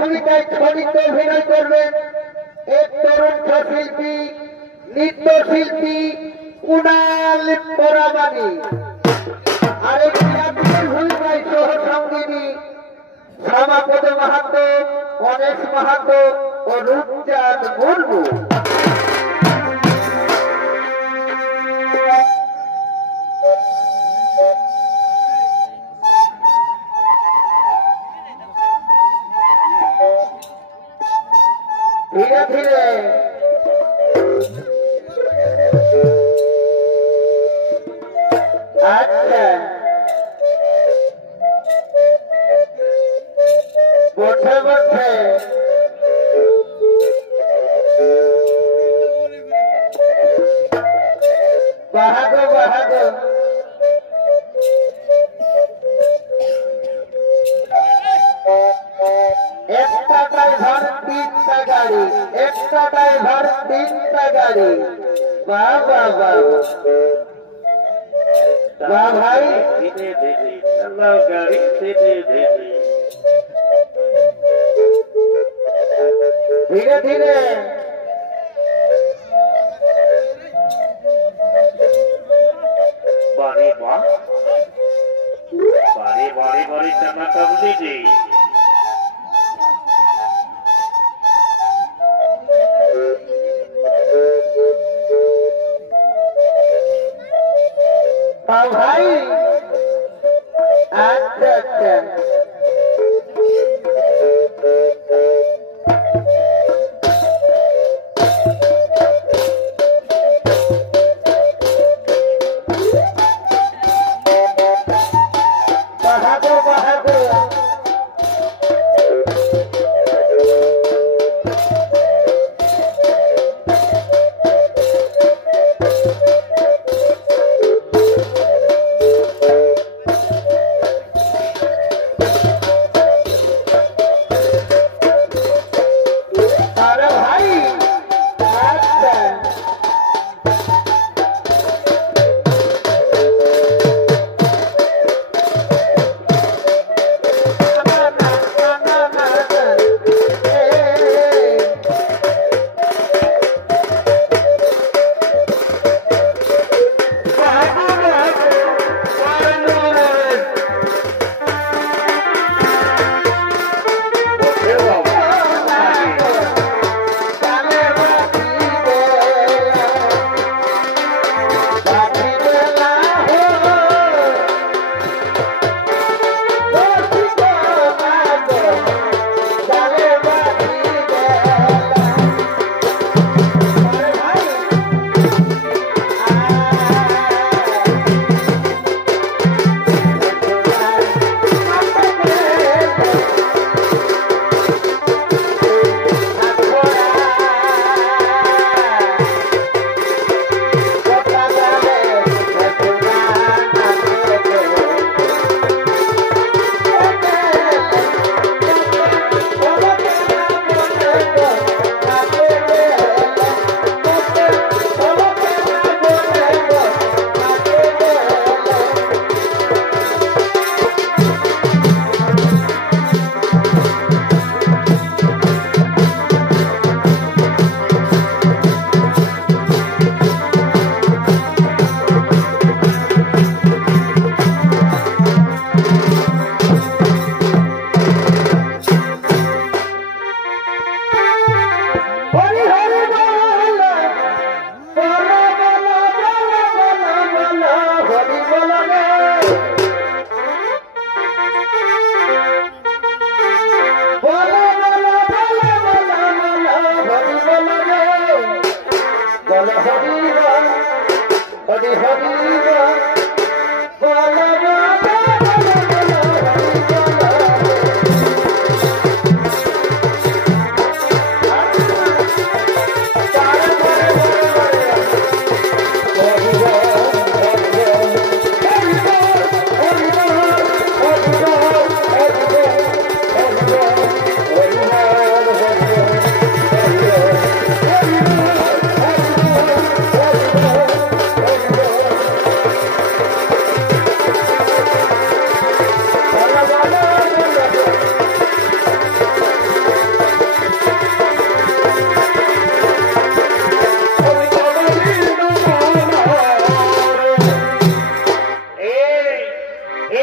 ভূমিকায় ছবিত অভিনয় করবেন এক তরুণ শিল্পী নৃত্যশিল্পী কুণাল পরামানি। আরেক ভূমিকায় সহসঙ্গিনী শ্যামাপদ মাহাতো, অনেশ মাহাতো ও রূপচাঁদ মুর্মু। ধীরে ধীরে আচ্ছা বসে বসে বাহাদুর বাহাদুর একটা ড্রাইভার তিনটা গাড়ি, একটা ড্রাইভার তিনটা গাড়ি। বাহ বাহ বাহ বাহ ভাই, গাড়ি ধীরে ধীরে বাড়ি বাহ বাড়ি বাড়ি বাড়ি চানা কাবলি নেই। ভাই আচ্ছা আচ্ছা বাহাদুর বাহাদুর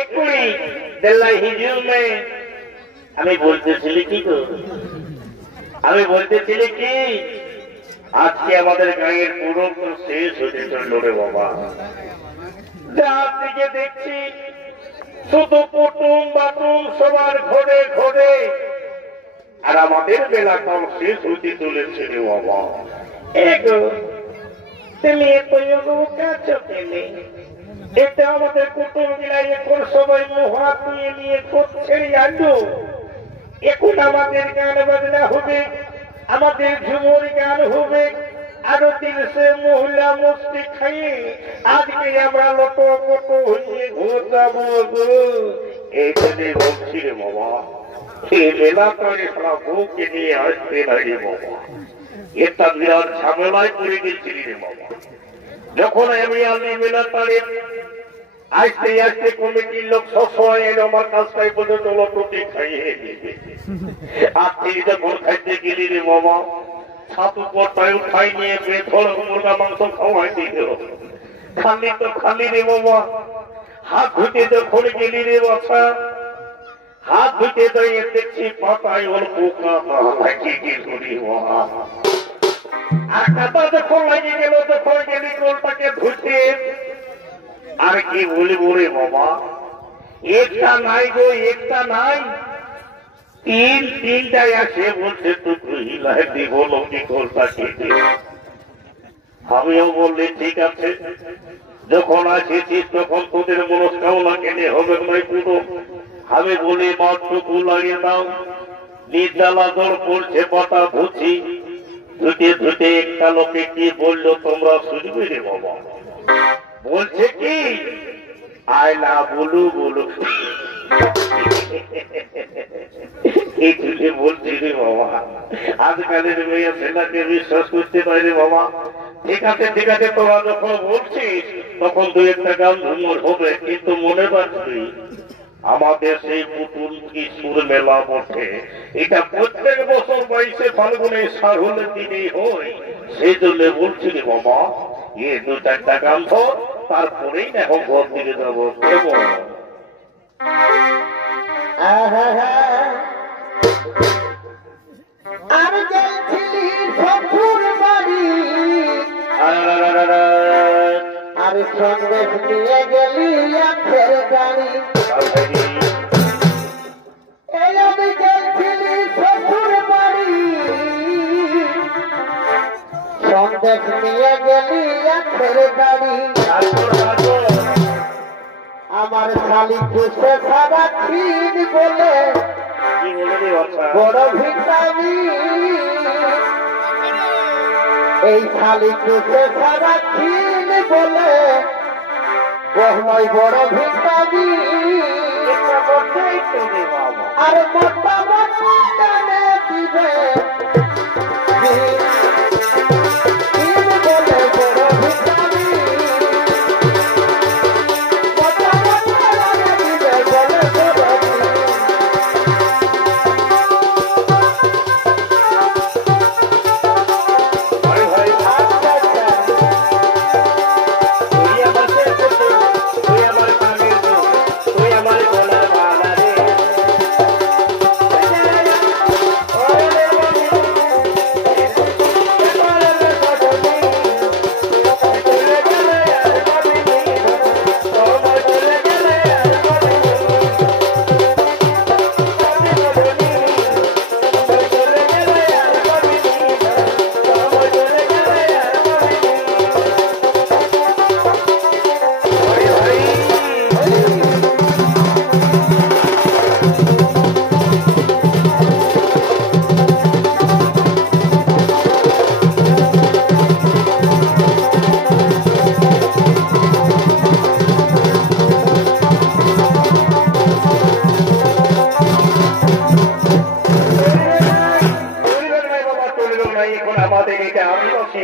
এক্ষুনি দেল্লাই হিজুর মেয়ে আমি বলতেছিলি কি গো আমি বলতেছিলি কি আজকে আমাদের গাঁয়ের পুরো তো শেষ হতে চলল রে বাবা যার দিকে দেখছি শুধু কুটুম বাটুম সবার ঘরে ঘরে আর আমাদের বেলা কম শেষ হতে চলেছে রে বাবা এগো তুমি এত কাছে পেলে এটা আমাদের কুটুম গিলা এখন সবাই মোহাত নিয়ে করছে আলো এখন আমাদের গান বাজনা হবে আমাদের ঝুমুর গান হবে আরো দিলসে মহিলা মস্তি খাইয়ে আজকে আমরা লট পট হয়ে ঘুরতাবো গো এইখানে বলছি রে বাবা এই মেলা করে সারা বউকে নিয়ে আসবে না রে বাবা এটা বিরাট ঝামেলায় পড়ে গেছিলি রে বাবা যখন আমি মেলা তাড়ে আসতে আসতে কমিটির লোক সবসময় এলো আমার কাজটাই পর্যন্ত লটটি খাইয়ে দিবে আর তুই যখন খাইতে গেলি রে বাবা ছাতু পরটায় উঠাই নিয়ে বেধড় মুরগা মাংস খাওয়াই দিল খালি তো খালি রে বাবা হাত ধুতে যখন গেলি রে বাছা হাত ধুতে দাঁড়িয়ে দেখছি পাতায় ওর পোকা কি করি বাবা আর কাটা যখন লাগিয়ে গেল যখন গেলি কোলটাকে ধুতে আর কি বলবো রে বাবা একটা নাই গো একটা নাই তিনটায় আসে বলছে তুই বলো কি কোলটা খেতে আমিও বললি ঠিক আছে যখন আসেছিস তখন তোদের মনস্কামনা কেনে হবে নয় পুরো আমি বলি মাঠটুকু লাগিয়ে দাও নির্জালা দর পড়ছে পাতা ধুচ্ছি ধুতে ধুতে একটা লোকে কি বললো তোমরা শুনবে রে বাবা বলছে কি আয়লা বলু বলু এই তুলে বলছি রে বাবা আজকালের মেয়ে ছেলেকে বিশ্বাস করতে পারে বাবা ঠিক আছে তোরা যখন বলছিস তখন দু একটা গান ঝুমুর হবে কিন্তু মনে রাখবি আমাদের সেই পুতুল কি সুর মেলা বসে এটা প্রত্যেক বছর 22 ফাল্গুনে সাহুলের দিনেই হয় সেই জন্য বলছি রে বাবা এ দু চারটা গান ধর তারপরেই এখন ঘর দিকে যাবো কেমন আমি গেছিলি শ্বশুর বাড়ি আর সন্দেশ নিয়ে গেলি ফের গাড়ি এই আমি গেছিলি শ্বশুর বাড়ি সন্দেশ নিয়ে গেলি ফের গাড়ি আমার শালি চুষে সারা ক্ষীণ বলে বড় ভিটামিন এই শালি চুষে সারা ক্ষীণ বলে বহনয় বড় ভিটামিন আর মোটা মোটা টানে দিবে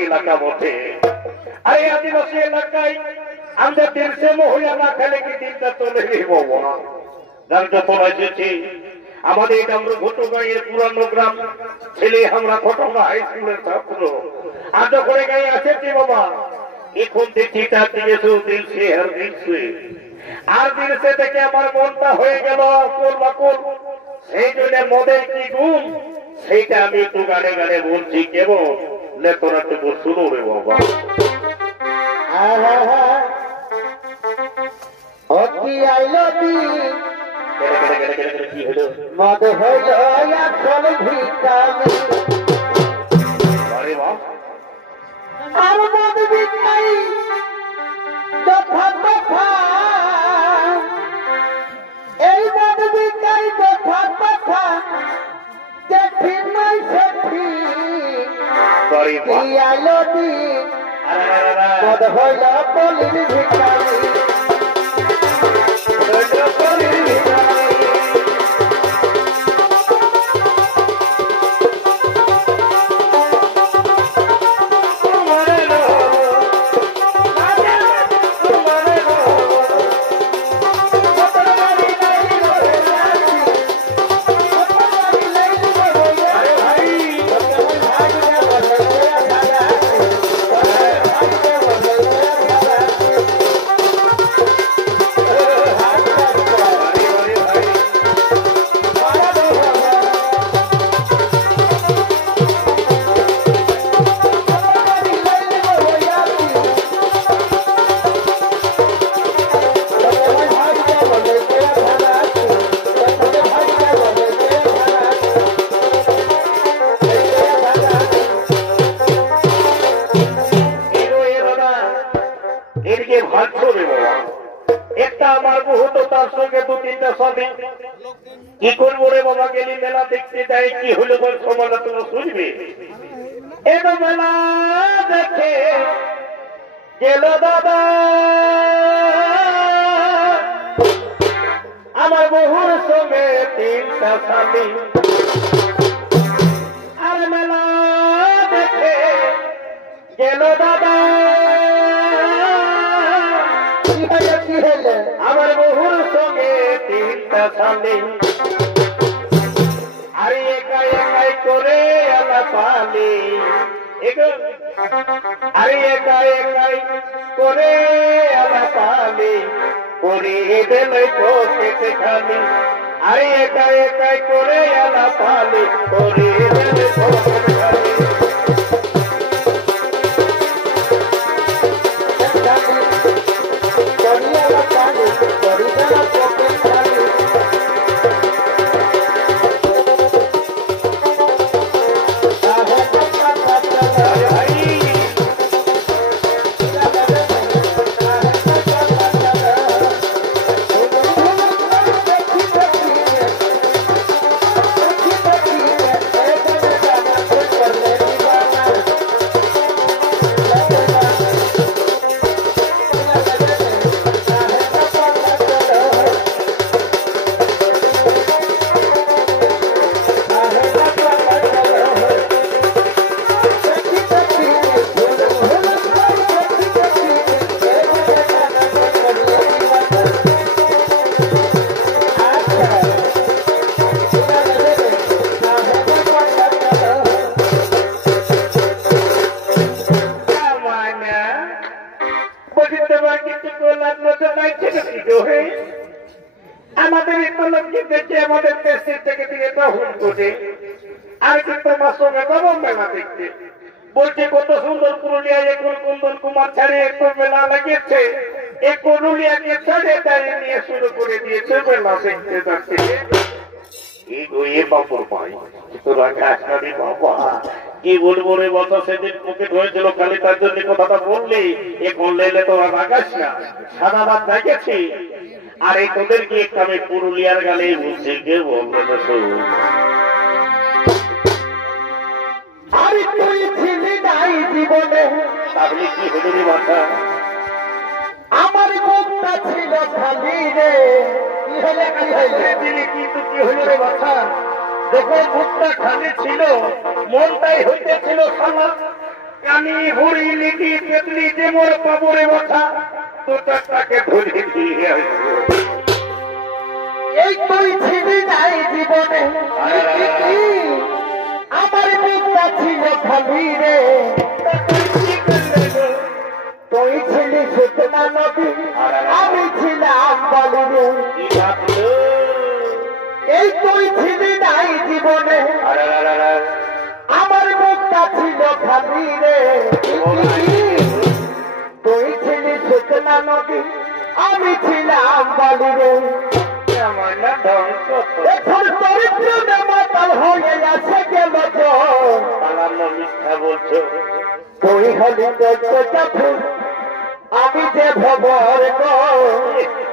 এলাকা বটে আর এই আদিবাসী এলাকায় আমাদের দেশে মহিলা না খেলে কি দিনটা চলে বাবা যার যখন এসেছি আমাদের এটা আমরা ঘটগাঁয়ের পুরানো গ্রাম ছেলে আমরা ঘটনা হাই স্কুলের ছাত্র আর যখন গায়ে আসেছি বাবা এখন দেখি তার দিকে দিলছে আর দিলছে আর দিনসে থেকে আমার মনটা হয়ে গেল আকুল বাকুল। সেই জন্য মদের কি গুণ সেইটা আমি একটু গানে গানে বলছি। কেবল তোরা একটু শুনো রে বাবা। অতি আইলো কি হলো? মদ হইল আসল ভিটামিন। আরে বাপ, আর মদ বিকাই দফা দফা, এই মদ বিকাই দফা দফা, যেঠি নাই সেঠি আরে বাপ, আইলো দিন মদ হইল বলির ভিটামিন। একটা আমার বহুত তার সঙ্গে দু তিনটা সবে কি করবো রে বাবা। গেলি মেলা দেখতে যাই, কি হলো বল সমাজে তোমরা শুনবে। এলো মেলা দেখে গেল দাদা আমার বহুর সঙ্গে তিনটা স্বামী। আর মেলা দেখে গেল দাদা আমার বহুর সঙ্গে তিনটা স্বামী। আর একাই একাই করে আলা পালি, আর একাই একাই করে আলা পালি, করিয়ে দিল পকেটে খালি। আর একাই একাই করে আলা পালি, করিয়ে দিল পকেটে খালি। আমাদের লোককে দেখে আমাদের দেশের থেকে দিয়ে গ্রহণ করে আর কিন্তু আমার সঙ্গে নবম মেলা দেখতে বলছে কত সুন্দর পুরুলিয়ায় এখন কুন্দন কুমার ছাড়ে একটু মেলা লাগিয়েছে। এই পুরুলিয়াকে ছেড়ে তাই নিয়ে শুরু করে দিয়েছে মেলা দেখতে যাচ্ছে। কি বলবো রে বলতো, সেদিন পকেট হয়েছিল খালি তার জন্য কথাটা বললি। এ বললে তোরা রাগাস না, সারা রাত দেখেছি। আর এই তোদেরকে একটা আমি পুরুলিয়ার গালে বলছি, কে বলবে না তো। তাহলে কি হলো রে মাথা? আমার মুখটা ছিল খালি রে, কি হলে কি হইলে কিন্তু কি হলো রে মাথা? দেখো মুখটা খালি ছিল, মনটাই হইতেছিল সালা। কানি ভরি লিটি পেতলি যে মোর পাবরে মাথা, তো তাকে ধরে দিয়ে আসবো। এই তুই ছিলি নাই জীবনে, আমার মুখটা ছিল খালি রে। তুই ছিলি সুতনা নদী আমি ছিলাম বলিরে কি ভাবলো এই তুই ছিলি নাই জীবনে আমার মুখটা ছিল খালি রে তুই ছিলি সুতনা নদী আমি ছিলাম বলিরে আমার না ধ্বংস এখন চরিত্র মাতাল হয়ে আছে গেল আমার না মিথ্যা বলছো তুই হলি চর্চা ফুল আমি যে ভবর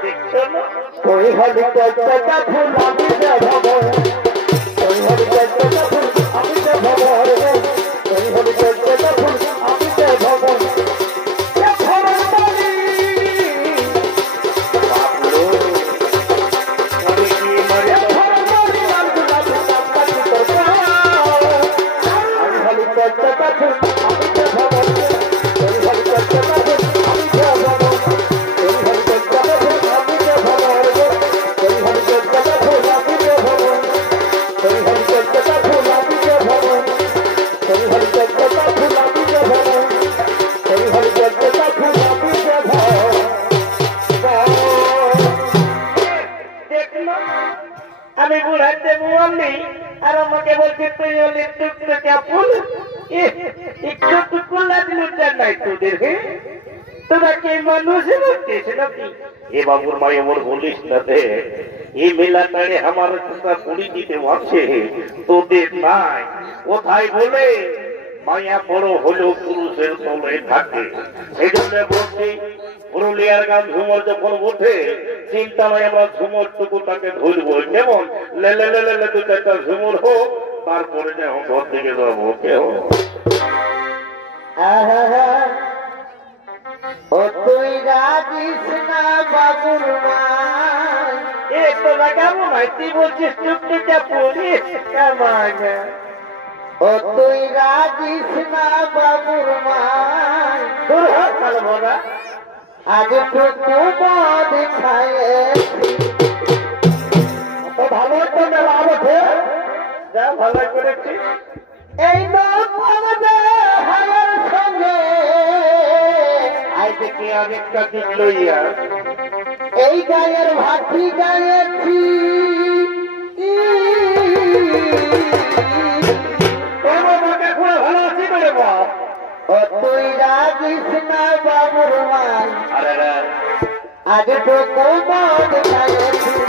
দেখছো না তুই হলি চর্চা ফুল আমি যে ভবর তুই হলি চর্চা ফুল আমি যে ভবর তুই হলি চর্চা ফুল আমি যে ভবর আমি কি মরে দেখলো আমি বুড়াতে বললি আর আমাকে বলছি তুই হলি টুকটুকা ফুল একটু টুকুর লাগলো নাই তোদের তোমাকে মানুষে বলছিস নাকি এ বাবুর মাই আমার বলিস না রে এই মেলাটারে আমার একটা পরিচিতি আছে তোদের নাই কোথায় বলে মায়া বড় হলেও পুরুষের তলে থাকে সেই জন্য বলছি পুরুলিয়ার গান ঝুমর যখন ওঠে চিন্তা নয় আমরা ঝুমর টুকু তাকে ধরবো কেমন লেলে লেলে লে দু চারটা ঝুমর হোক তারপরে যে ঘর দিকে যাবো কেউ ও তুই রাজিস না বাবুর মা এ তোরা কেমন হয় তুই বলছিস টুকটুকা পড়ি কেমন ও তুই রাজিস না বাবুর মা দূর হাত পালবো না আজ টুকু মদ খাইয়েছি তো ভালো তো মেলা বসে যা ভালো করেছি এই নদে হায়ের সঙ্গে আই দেখি অনেকটা দিন লইয়া এই গায়ের ভাটি গায়েছি ভালো আছি বলে বাপ ও তুই রাজিস না বাবুর মাই আরে আজ টুকু মদ খাইয়েছি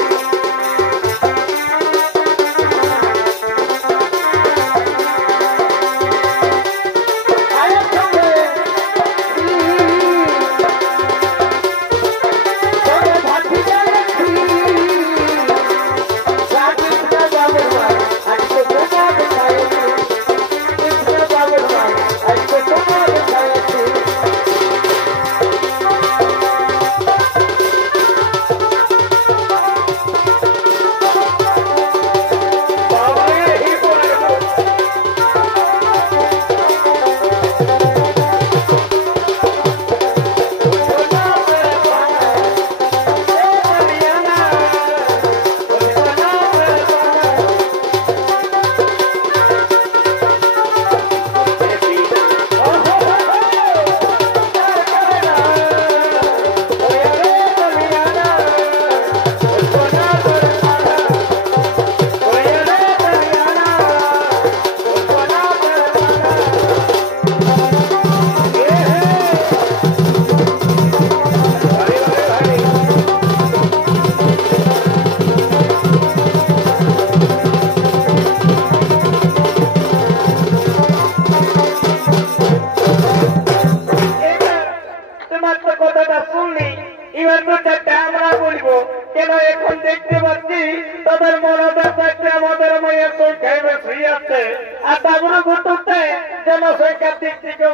জনসংখ্যার দিক থেকে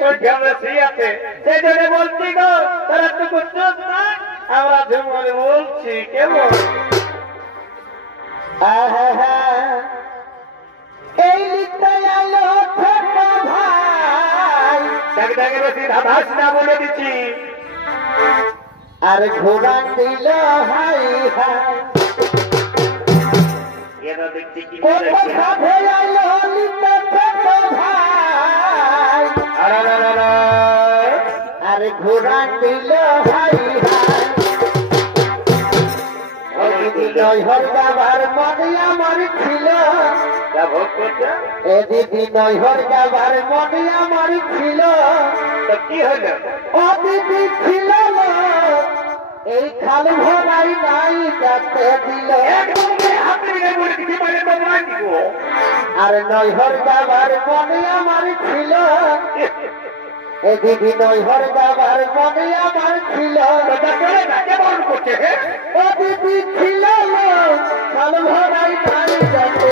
সংখ্যা বেশি আছে সেই জন্য বলছি গো তারা টুকু চুপ না আমরা ঝুমরে বলছি কেমন এই লিখতে আলো ছোট ভাই তাকে তাকে বেশি ধাঁধাস না বলে দিচ্ছি আর ঘোড়া দিল হাই হাই এরা দেখছি কি আরে ভাঙিল হাই হাই নৈহর যাবার মনে আমার ছিল এ দিদি নৈহর যাবার মনে আমার ছিল কি হলো ও দিদি ছিল এই খাল ভরাই নাই যাতে দিল আর নৈহর যাবার মনে আমার ছিল এ দিদি নৈহর যাবার মনে আমার ছিল ও দিদি ছিল খাল ভরাই নাই যাতে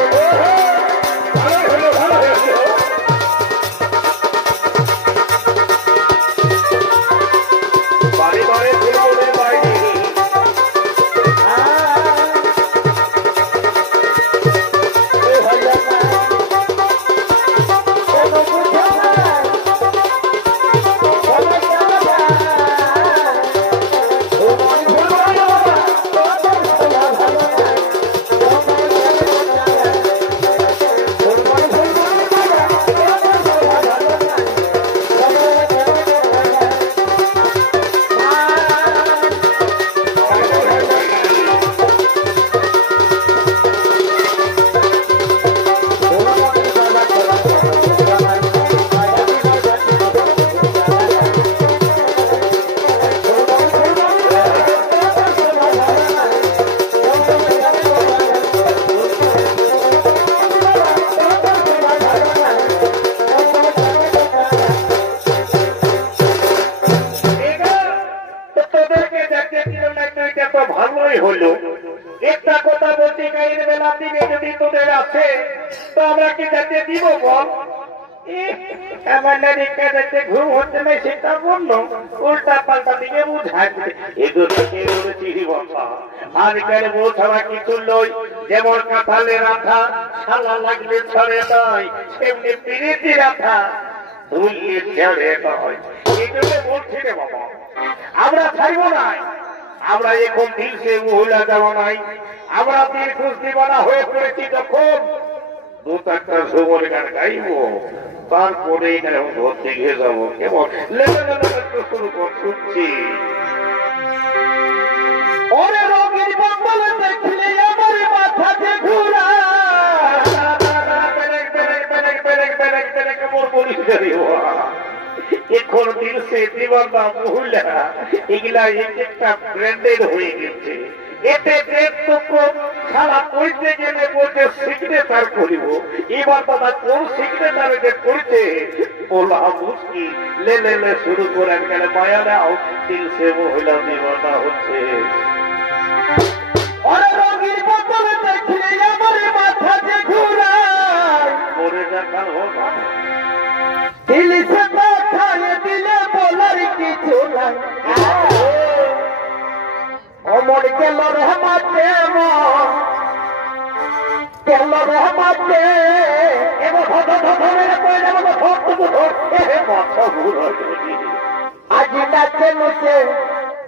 হলো একটা কথা বলতে গাইয়ের বেলা দিনে যদি তোদের আছে তো আমরা কি যাতে দিব বল আমার নারীকে যাতে ঘুম হচ্ছে না সেটা বললো উল্টা পাল্টা দিকে বুঝাচ্ছে এগুলোকে চিড়ি বসা আজকের বউ ছাড়া কিছু লই যেমন কাঁঠালে রাখা ছালা লাগলে ছড়ে নয় সেমনি পিড়িতি রাখা ধুলিয়ে ছেড়ে নয় এগুলো বলছি রে বাবা আমরা ছাড়বো না আমরা এখন দিল সে মহিলা দেওয়া নাই আমরা দিল খুশি বানা হয়ে পড়েছি যখন দু চারটা ঝুমর গান গাইব তারপরে এখানে ধরতে গিয়ে যাবো কেমন শুরু করছি ওরে রোগীর বম্বল দেখলে আমার মাথাতে ঘুরা এখন দিল সে দিবানা মহিলা এগুলা একটা ব্র্যান্ডেড হয়ে গেছে এতে সারা করতে গেলে বলছে সিগনেচার করিব এবার দাদা কোন সিগনেচার যে করছে বলা মুশকিল লে লে লে শুরু করে গেলে মায়া নাও দিল সে মহিলা দিবানা হচ্ছে রোগীর বম্বল দেখলে আমার মাথাতে ঘুরা মরে যাকাল হোক দিল সে খাইয়ে দিলে বলার কিছু নাই অমর গেল রহমাতে গেল রহমাতে আজি নাচে নুচে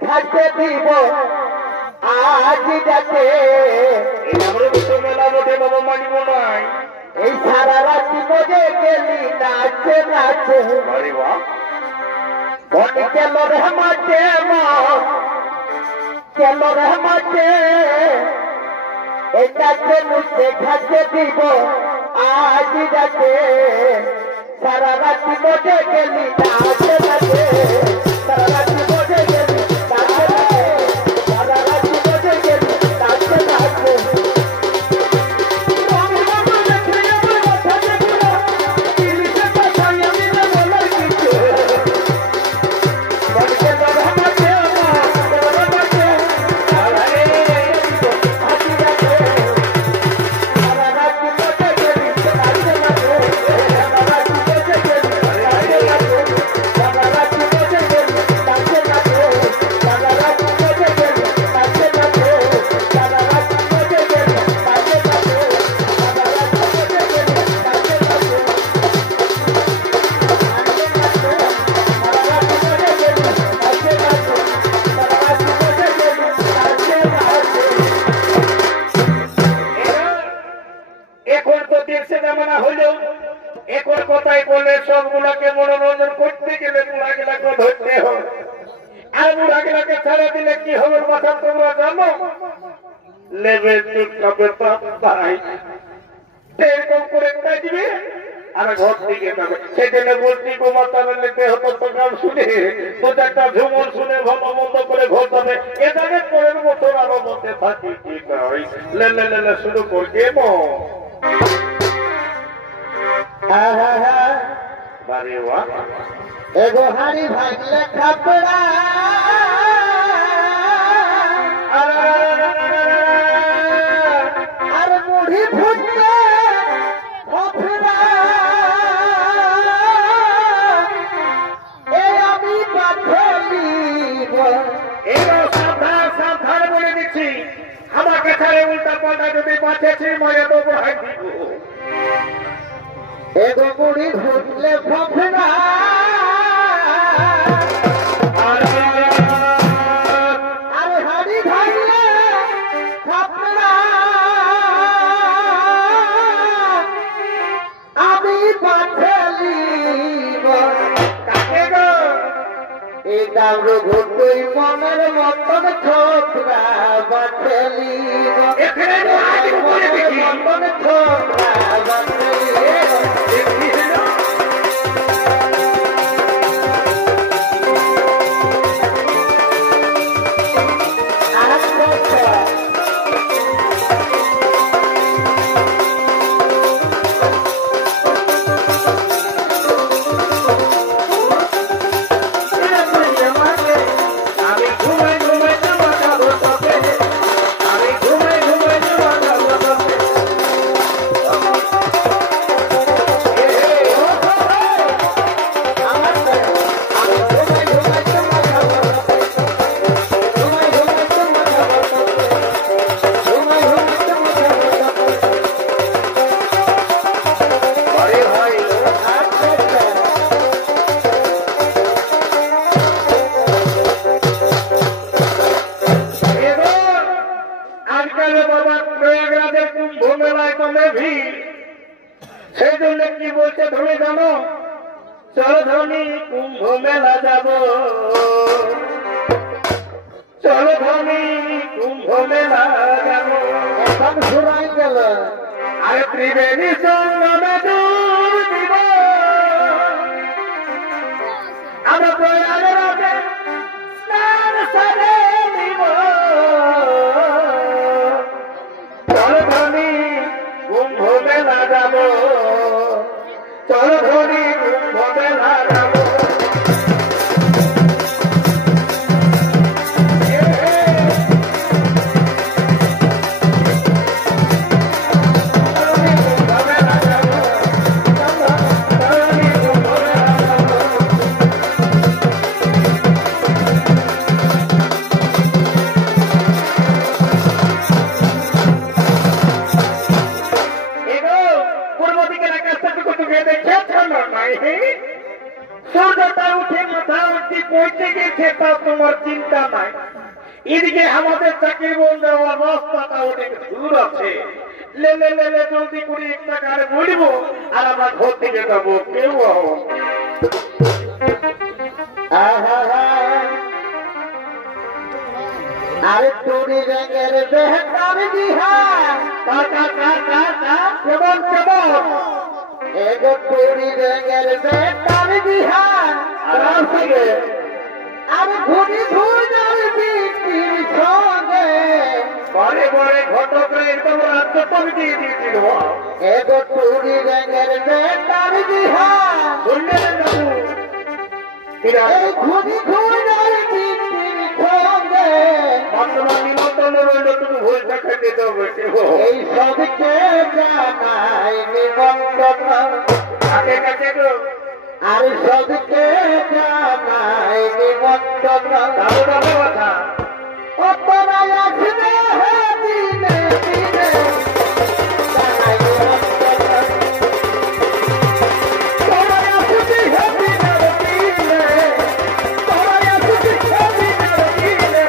খাইতে দিব আজি যাতে মেলা মধ্যে বাবা মানিব নাই এই সারা রাত্রি মজে গেলি নাচে নাচে বনে গেল রহমাতে গেল রহমাতে এই নাচে নুচে খাইতে দিব আজি যাতে সারা রাত্রি মজে গেলি নাচে নাচে সারা রাত্রি মজে গেলি নাচে নাচে সারা রাত্রি মজে গেলি নাচে নাচে বুড়াগুলাকে ছেড়ে দিলে কি হবে মাথা তোমরা জানো? লেবে চুটকাবে ভাই, এরকম করে কাটবে আর ঘর দিকে যাবে। সেখানে বলছি গোমা তারা লেতে হতো প্রোগ্রাম শুনে একটা ঝুমুর শুনে ভালো মন্দ করে ঘর যাবে। এটাকে পরের বছর আরো মধ্যে থাকি ঠিক হয়। লেলে লেলে শুরু করছে বারে ওয়া এগো হারি ভাগলে খাপড়া আর মুড়ি ফুটলে খফরা এ আমি পাথলিব। এবার সাবধান সাবধান বলে দিচ্ছি, আমাকে ছাড়ে উল্টা পাল্টা যদি বাঁচেছি মজা তো বহাই দিব। এগো মুড়ি ফুটলে খফরা আর হারি ভাগলে খাপড়া আমি পাথলিব। কাকে গো? এই দামড়ো ঘুরতই মনের মতন ছোকরা বাথলিব। এখানে তো আজ বলে দেখি। মতন ছোকরা বাথলিব। আমি ঘুমাই ঘুমাই তোমার যাবো তবে, আমি ঘুমাই ঘুমাই তোমার যাবো তবে। আরে ভাই এবার আজকাল বাবা প্রয়াগরাজের কুম্ভ মেলায় কমে ভিড়, সেই জন্য কি বলছে ধরে জানো? চল ধনী কুম্ভ মেলা যাব, চল ধনী কুম্ভ মেলা যাব। এখন ঘুরাই গেল আরে ত্রিবেণী সঙ্গমে ডুব দিব, আমরা প্রয়াগরাজে স্নান সেরে দিব। চল ধনী কুম্ভ মেলা যাব, চল ধনী কুম্ভ মেলা যাব। সূর্যটা উঠে মাথা অব্দি পৌঁছে গেছে, তা তোমার চিন্তা নাই। এদিকে আমাদের চাকরি বন্ধ হওয়ার রাস্তাটা অনেক দূর আছে। লেলে লেলে জলদি করে একটা গাড়ি বলিব আর আমরা ঘর থেকে যাবো। কেউ আরে তোরি রঙের বেহতার বিহার কেমন কেমন এগো তোরি রঙের বেহতার বিহার আরাম থেকে আর ঘুরি ঘুরার বিটির সঙ্গে বড়ে বড়ে ঘটকরা একদম রাজ্য দিয়ে দিয়েছিল। এগো তোরি রঙের বেহতার বিহার শুনলেন বাবু? এই ঘুরি ঘুরার বিটির সঙ্গে বর্তমান নিমন্ত্রণ রইল, তুমি ভুল দেখা দিতে হবে। এই সবকে জানাই নিমন্ত্রণ কাছে কাছে গো আর সবকে জানাই নিমন্ত্রণ দাদু দাদু কথা অপরা আসবে দিনে দিনে জানাই নিমন্ত্রণ তোরা আসবি দিনে দিনে তোরা আসবি দিনে দিনে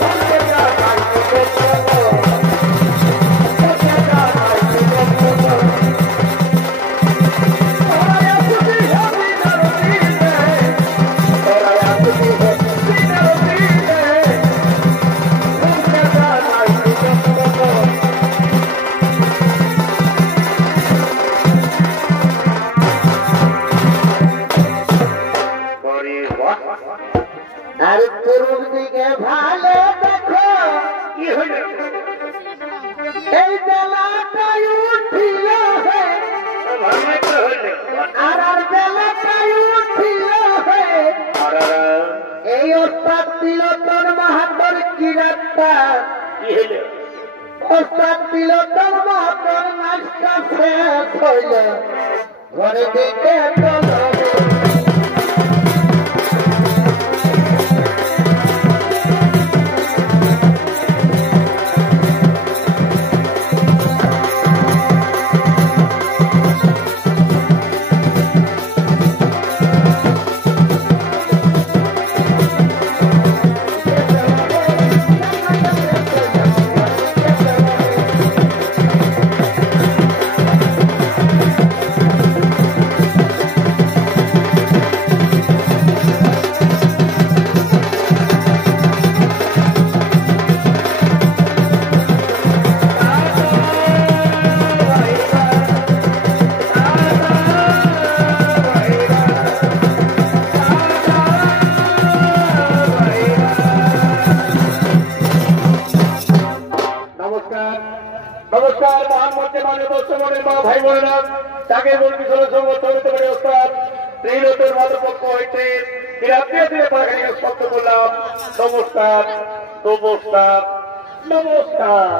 সবকে জানাই নিমন্ত্রণ সবকে জানাই নিমন্ত্রণ তোরা আসবি দিনে দিনে তোরা আসবি দিনে দিনে ওই বেলাটাই উঠিল হে ভাবনাই তো হইল আর বেলাটাই উঠিল হে এই ওস্তাদ তিলোত্তম মাহাতর কিরাতটা কি হইল ওস্তাদ তিলোত্তম মাহাতর নাচটা শেষ হইল ঘরে দিকে চলো নমস্কার মহান মধ্যে মানে দর্শনের মা ভাই বোনেরা তাকে বলতে চলে সঙ্গত পারে ওস্তাদ ত্রিলোকের মাতৃপক্ষ হইতে রাত্রিয়া দিয়ে পাখানিকে শব্দ করলাম নমস্কার নমস্কার নমস্কার